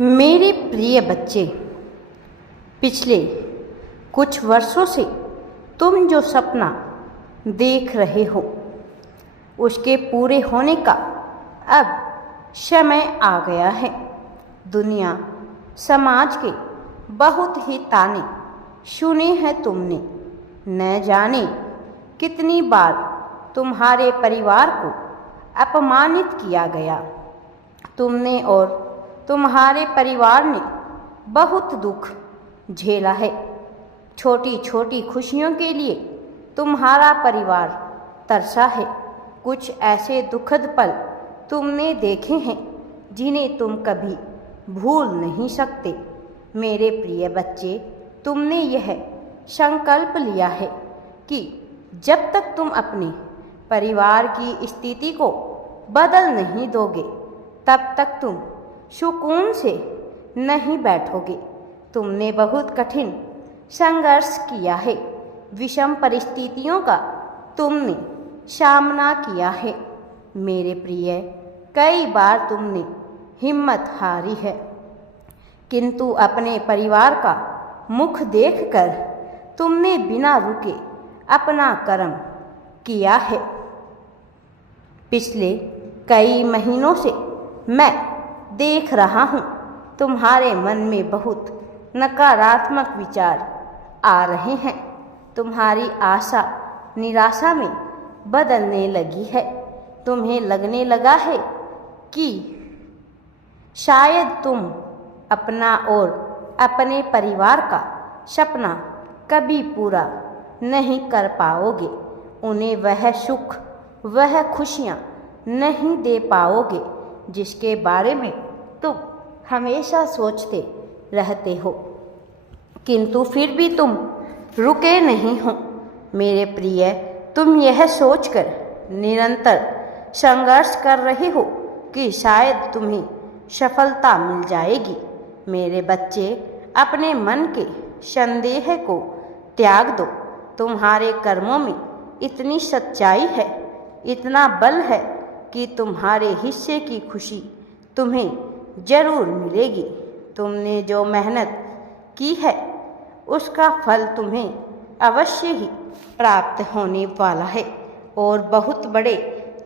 मेरे प्रिय बच्चे, पिछले कुछ वर्षों से तुम जो सपना देख रहे हो उसके पूरे होने का अब समय आ गया है। दुनिया समाज के बहुत ही ताने सुने हैं तुमने, न जाने कितनी बार तुम्हारे परिवार को अपमानित किया गया। तुमने और तुम्हारे परिवार ने बहुत दुख झेला है। छोटी छोटी खुशियों के लिए तुम्हारा परिवार तरसा है। कुछ ऐसे दुखद पल तुमने देखे हैं जिन्हें तुम कभी भूल नहीं सकते। मेरे प्रिय बच्चे, तुमने यह संकल्प लिया है कि जब तक तुम अपने परिवार की स्थिति को बदल नहीं दोगे तब तक तुम सुकून से नहीं बैठोगे। तुमने बहुत कठिन संघर्ष किया है, विषम परिस्थितियों का तुमने सामना किया है। मेरे प्रिय, कई बार तुमने हिम्मत हारी है, किंतु अपने परिवार का मुख देखकर तुमने बिना रुके अपना कर्म किया है। पिछले कई महीनों से मैं देख रहा हूँ तुम्हारे मन में बहुत नकारात्मक विचार आ रहे हैं। तुम्हारी आशा निराशा में बदलने लगी है। तुम्हें लगने लगा है कि शायद तुम अपना और अपने परिवार का सपना कभी पूरा नहीं कर पाओगे। उन्हें वह सुख, वह खुशियाँ नहीं दे पाओगे जिसके बारे में तुम हमेशा सोचते रहते हो, किंतु फिर भी तुम रुके नहीं हो। मेरे प्रिय, तुम यह सोचकर निरंतर संघर्ष कर रहे हो कि शायद तुम्हें सफलता मिल जाएगी। मेरे बच्चे, अपने मन के संदेह को त्याग दो। तुम्हारे कर्मों में इतनी सच्चाई है, इतना बल है कि तुम्हारे हिस्से की खुशी तुम्हें जरूर मिलेगी। तुमने जो मेहनत की है उसका फल तुम्हें अवश्य ही प्राप्त होने वाला है और बहुत बड़े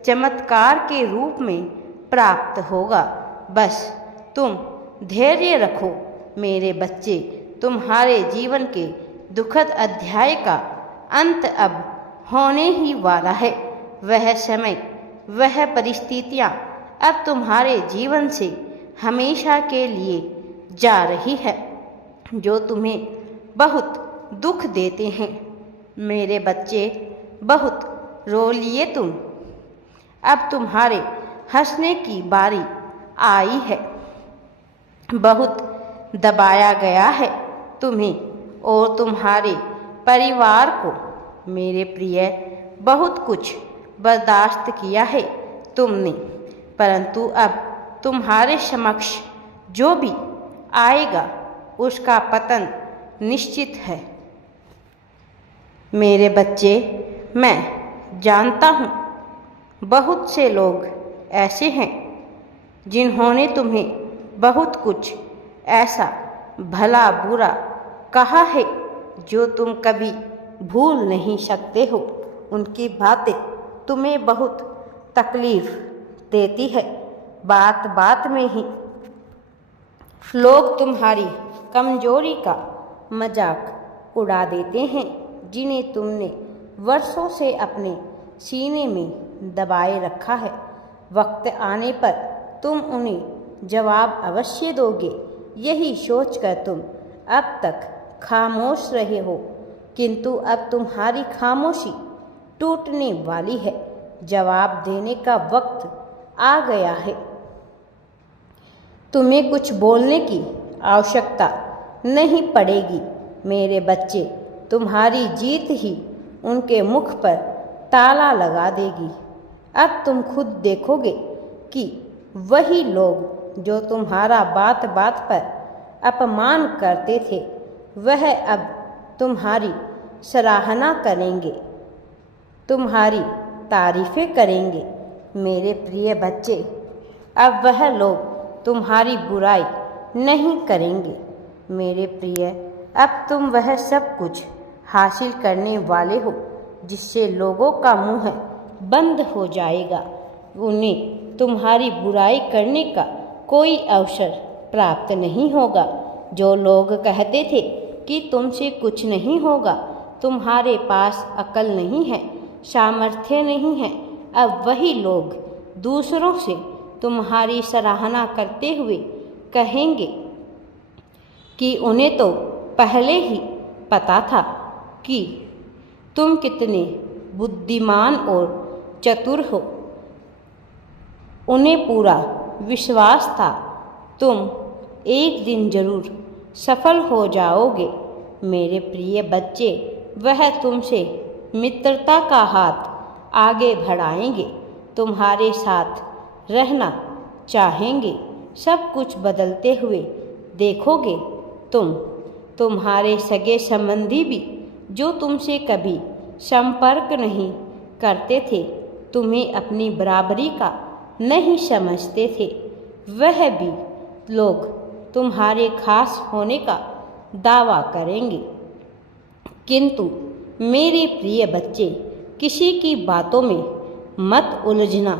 चमत्कार के रूप में प्राप्त होगा। बस तुम धैर्य रखो। मेरे बच्चे, तुम्हारे जीवन के दुखद अध्याय का अंत अब होने ही वाला है। वह समय, वह परिस्थितियाँ अब तुम्हारे जीवन से हमेशा के लिए जा रही है जो तुम्हें बहुत दुख देते हैं। मेरे बच्चे, बहुत रो लिए तुम, अब तुम्हारे हंसने की बारी आई है। बहुत दबाया गया है तुम्हें और तुम्हारे परिवार को। मेरे प्रिय, बहुत कुछ बर्दाश्त किया है तुमने, परंतु अब तुम्हारे समक्ष जो भी आएगा उसका पतन निश्चित है। मेरे बच्चे, मैं जानता हूँ बहुत से लोग ऐसे हैं जिन्होंने तुम्हें बहुत कुछ ऐसा भला बुरा कहा है जो तुम कभी भूल नहीं सकते हो। उनकी बातें तुम्हें बहुत तकलीफ देती है। बात बात में ही लोग तुम्हारी कमजोरी का मजाक उड़ा देते हैं, जिन्हें तुमने वर्षों से अपने सीने में दबाए रखा है। वक्त आने पर तुम उन्हें जवाब अवश्य दोगे। यही सोचकर तुम अब तक खामोश रहे हो, किंतु अब तुम्हारी खामोशी टूटने वाली है। जवाब देने का वक्त आ गया है। तुम्हें कुछ बोलने की आवश्यकता नहीं पड़ेगी। मेरे बच्चे, तुम्हारी जीत ही उनके मुख पर ताला लगा देगी। अब तुम खुद देखोगे कि वही लोग जो तुम्हारा बात बात पर अपमान करते थे, वह अब तुम्हारी सराहना करेंगे, तुम्हारी तारीफें करेंगे। मेरे प्रिय बच्चे, अब वह लोग तुम्हारी बुराई नहीं करेंगे। मेरे प्रिय, अब तुम वह सब कुछ हासिल करने वाले हो जिससे लोगों का मुंह बंद हो जाएगा। उन्हें तुम्हारी बुराई करने का कोई अवसर प्राप्त नहीं होगा। जो लोग कहते थे कि तुमसे कुछ नहीं होगा, तुम्हारे पास अकल नहीं है, सामर्थ्य नहीं है, अब वही लोग दूसरों से तुम्हारी सराहना करते हुए कहेंगे कि उन्हें तो पहले ही पता था कि तुम कितने बुद्धिमान और चतुर हो। उन्हें पूरा विश्वास था तुम एक दिन जरूर सफल हो जाओगे। मेरे प्रिय बच्चे, वह तुमसे मित्रता का हाथ आगे बढ़ाएंगे, तुम्हारे साथ रहना चाहेंगे। सब कुछ बदलते हुए देखोगे तुम। तुम्हारे सगे संबंधी भी जो तुमसे कभी संपर्क नहीं करते थे, तुम्हें अपनी बराबरी का नहीं समझते थे, वह भी लोग तुम्हारे खास होने का दावा करेंगे। किंतु मेरे प्रिय बच्चे, किसी की बातों में मत उलझना,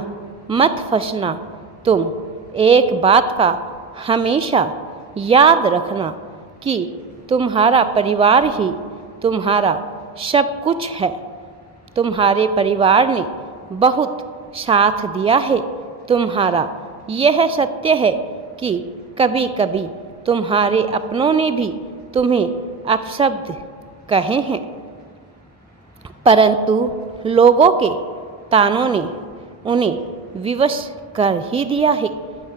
मत फंसना। तुम एक बात का हमेशा याद रखना कि तुम्हारा परिवार ही तुम्हारा सब कुछ है। तुम्हारे परिवार ने बहुत साथ दिया है तुम्हारा। यह सत्य है कि कभी कभी तुम्हारे अपनों ने भी तुम्हें अपशब्द कहे हैं, परंतु लोगों के तानों ने उन्हें विवश कर ही दिया है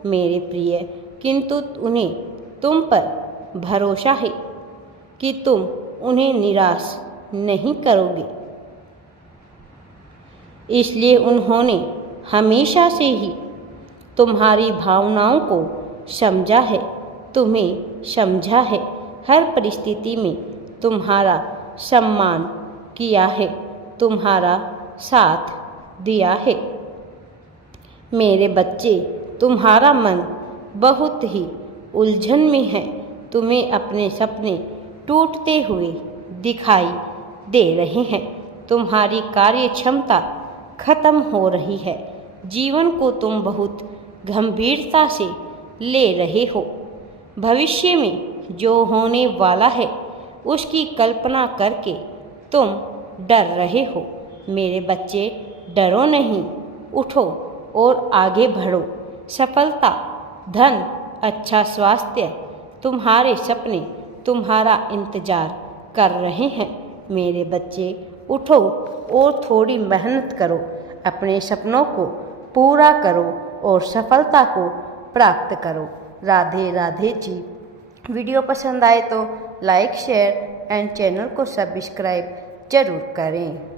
मेरे प्रिय। किंतु उन्हें तुम पर भरोसा है कि तुम उन्हें निराश नहीं करोगे। इसलिए उन्होंने हमेशा से ही तुम्हारी भावनाओं को समझा है, तुम्हें समझा है, हर परिस्थिति में तुम्हारा सम्मान किया है, तुम्हारा साथ दिया है। मेरे बच्चे, तुम्हारा मन बहुत ही उलझन में है। तुम्हें अपने सपने टूटते हुए दिखाई दे रहे हैं। तुम्हारी कार्य क्षमता खत्म हो रही है। जीवन को तुम बहुत गंभीरता से ले रहे हो। भविष्य में जो होने वाला है उसकी कल्पना करके तुम डर रहे हो। मेरे बच्चे, डरो नहीं, उठो और आगे बढ़ो। सफलता, धन, अच्छा स्वास्थ्य, तुम्हारे सपने तुम्हारा इंतजार कर रहे हैं। मेरे बच्चे, उठो और थोड़ी मेहनत करो, अपने सपनों को पूरा करो और सफलता को प्राप्त करो। राधे राधे जी। वीडियो पसंद आए तो लाइक, शेयर एंड चैनल को सब्सक्राइब जरूर करें।